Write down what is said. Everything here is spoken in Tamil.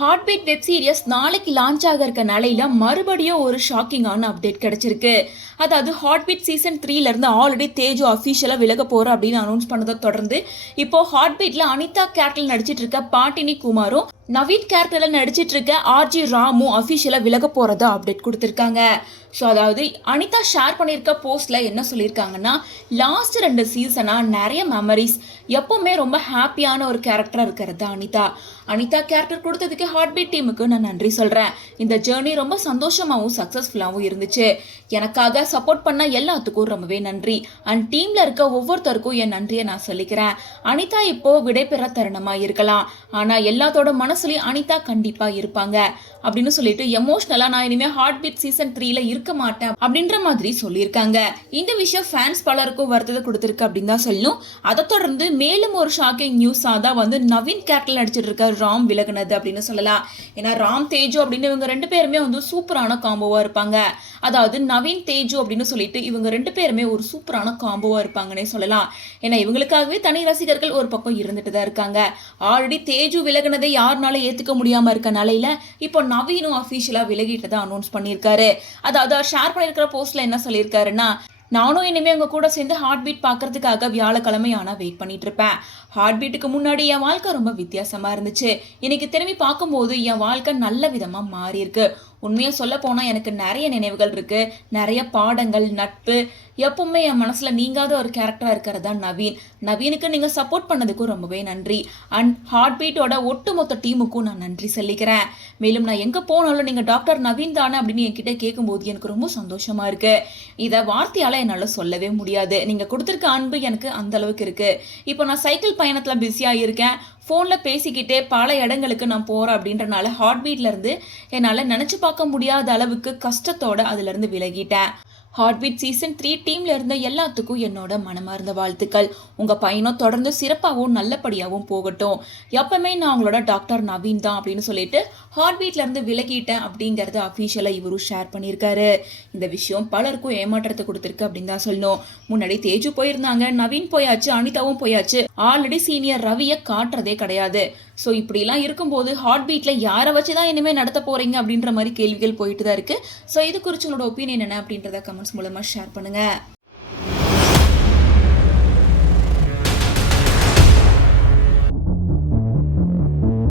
ஹார்ட் பீட் வெப் சீரிஸ் நாளைக்கு லான்ச் ஆக இருக்க நிலையில மறுபடியும் ஒரு ஷாக்கிங்கான அப்டேட் கிடைச்சிருக்கு. அதாவது ஹார்ட் பீட் சீசன் 3ல இருந்து ஆல்ரெடி தேஜு அஃபிஷியலா விலக போற அப்படின்னு அனௌன்ஸ் பண்ணதை தொடர்ந்து இப்போ ஹார்ட் பீட்ல அனிதா கேரக்டர்ல நடிச்சிட்டு இருக்க பாட்டினி குமாரும் நவீன் கேரக்டர்ல நடிச்சிட்டு இருக்க ஆர்ஜி ராமு அஃபிஷியலா விலக போறதா அப்டேட் கொடுத்திருக்காங்க. ஸோ அதாவது அனிதா ஷேர் பண்ணியிருக்க போஸ்ட்ல என்ன சொல்லியிருக்காங்கன்னா, லாஸ்ட் 2 சீசனா நிறைய மெமரிஸ், எப்பவுமே ரொம்ப ஹாப்பியான ஒரு கேரக்டரா இருக்கிறது அனிதா. அனிதா கேரக்டர் கொடுத்ததுக்கு ஹார்ட் பீட் டீமுக்கு நான் நன்றி சொல்றேன். இந்த ஜேர்னி ரொம்ப சந்தோஷமாகவும் சக்சஸ்ஃபுல்லாகவும் இருந்துச்சு. எனக்காக சப்போர்ட் பண்ண எல்லாத்துக்கும் ரொம்பவே நன்றி. அண்ட் டீம்ல இருக்க ஒவ்வொருத்தருக்கும் என் நன்றியை நான் சொல்லிக்கிறேன். அனிதா இப்போ விடைபெற தருணமா இருக்கலாம், ஆனா எல்லாத்தோட மனசுலயும் அனிதா கண்டிப்பா இருப்பாங்க அப்படின்னு சொல்லிட்டு எமோஷனலா நான் இனிமே ஹார்ட் பீட் சீசன் 3ல இருக்க மாட்டேன் அப்படின்ற மாதிரி சொல்லியிருக்காங்க. இந்த விஷயம் ஃபேன்ஸ் பலருக்கும் வருத்தத்தை கொடுத்திருக்கு அப்படின்னு தான் சொல்லணும். அதை தொடர்ந்து மேலும் ஒரு ஷாக்கிங் நியூஸா தான் வந்து நவீன் கேரக்டர் நடிச்சிட்டு இருக்க ராம் விலகுனது அப்படின்னு சொல்லலாம். ஏன்னா ராம் தேஜு அப்படின்னு இவங்க 2 பேருமே வந்து சூப்பரான காம்போவா இருப்பாங்க. அதாவது நவீன் தேஜு அப்படின்னு சொல்லிட்டு இவங்க 2 பேருமே ஒரு சூப்பரான காம்போவா இருப்பாங்கன்னே சொல்லலாம். ஏன்னா இவங்களுக்காகவே தனி ரசிகர்கள் ஒரு பக்கம் இருந்துட்டு தான் இருக்காங்க. ஆல்ரெடி தேஜு விலகுனதை யாருனால ஏத்துக்க முடியாம இருக்க நிலையில இப்போ நவீனும் அஃபிஷியலா விலகிட்டதை அனௌன்ஸ் பண்ணியிருக்காரு. அதாவது அவர் ஷேர் பண்ணியிருக்கிற போஸ்ட்ல என்ன சொல்லியிருக்காருன்னா, நானும் இனிமே உங்க கூட சேர்ந்து ஹார்ட் பீட் பார்க்கறதுக்காக வியாழக்கிழமை ஆனா வெயிட் பண்ணிட்டு இருப்பேன். ஹார்ட் பீட்டுக்கு முன்னாடி என் வாழ்க்கை ரொம்ப வித்தியாசமா இருந்துச்சு. இன்னைக்கு திரும்பி பார்க்கும்போது என் வாழ்க்கை நல்ல விதமா மாறி இருக்கு. உண்மையா சொல்ல போனா எனக்கு நிறைய நினைவுகள் இருக்கு, நிறைய பாடங்கள், நட்பு. எப்பவுமே என் மனசுல நீங்காத ஒரு கேரக்டரா இருக்கிறதா நவீன். நவீனுக்கு நீங்க சப்போர்ட் பண்ணதுக்கும் ரொம்பவே நன்றி. அண்ட் ஹார்ட் பீட்டோட ஒட்டுமொத்த டீமுக்கும் நான் நன்றி சொல்லிக்கிறேன். மேலும் நான் எங்க போனாலும் நீங்க டாக்டர் நவீன் தானே அப்படின்னு என்கிட்ட கேட்கும்போது எனக்கு ரொம்ப சந்தோஷமா இருக்கு. இதை வார்த்தையால என்னால சொல்லவே முடியாது. நீங்க கொடுத்திருக்க அன்பு எனக்கு அந்த அளவுக்கு இருக்கு. இப்போ நான் சைக்கிள் பயணத்துல பிஸியா இருக்கேன். ஃபோன்ல பேசிக்கிட்டே பல இடங்களுக்கு நான் போறேன் அப்படின்றனால ஹார்ட் பீட்ல இருந்து என்னால நினைச்சு பார்க்க முடியாத அளவுக்கு கஷ்டத்தோட அதுல இருந்து விலகிட்டேன். ஹார்ட் பீட் சீசன் 3 டீம்ல இருந்த எல்லாத்துக்கும் என்னோட மனமார்ந்த வாழ்த்துக்கள். உங்க பையனும் தொடர்ந்து சிறப்பாகவும் நல்லபடியாகவும் போகட்டும். எப்பவுமே நான் உங்களோட டாக்டர் நவீன் தான் அப்படின்னு சொல்லிட்டு ஹார்ட் பீட்ல இருந்து விலகிட்டேன் அப்படிங்கறத அஃபிஷியலா இவரும் ஷேர் பண்ணியிருக்காரு. இந்த விஷயம் பலருக்கும் ஏமாற்றத்தை கொடுத்திருக்கு அப்படின்னு தான் சொல்லணும். முன்னாடி தேஜு போயிருந்தாங்க, நவீன் போயாச்சு, அனிதாவும் போயாச்சு. ஆல்ரெடி சீனியர் ரவியை காட்டுறதே கிடையாது. ஸோ இப்படிலாம் இருக்கும்போது ஹார்ட் பீட்ல யாரை வச்சுதான் இனிமேல் நடத்த போறீங்க அப்படின்ற மாதிரி கேள்விகள் போயிட்டு தான் இருக்கு. ஸோ இது குறித்து உங்களோட ஒப்பீனியன் என்ன அப்படின்றத கமெண்ட்ஸ் மூலமா ஷேர் பண்ணுங்க.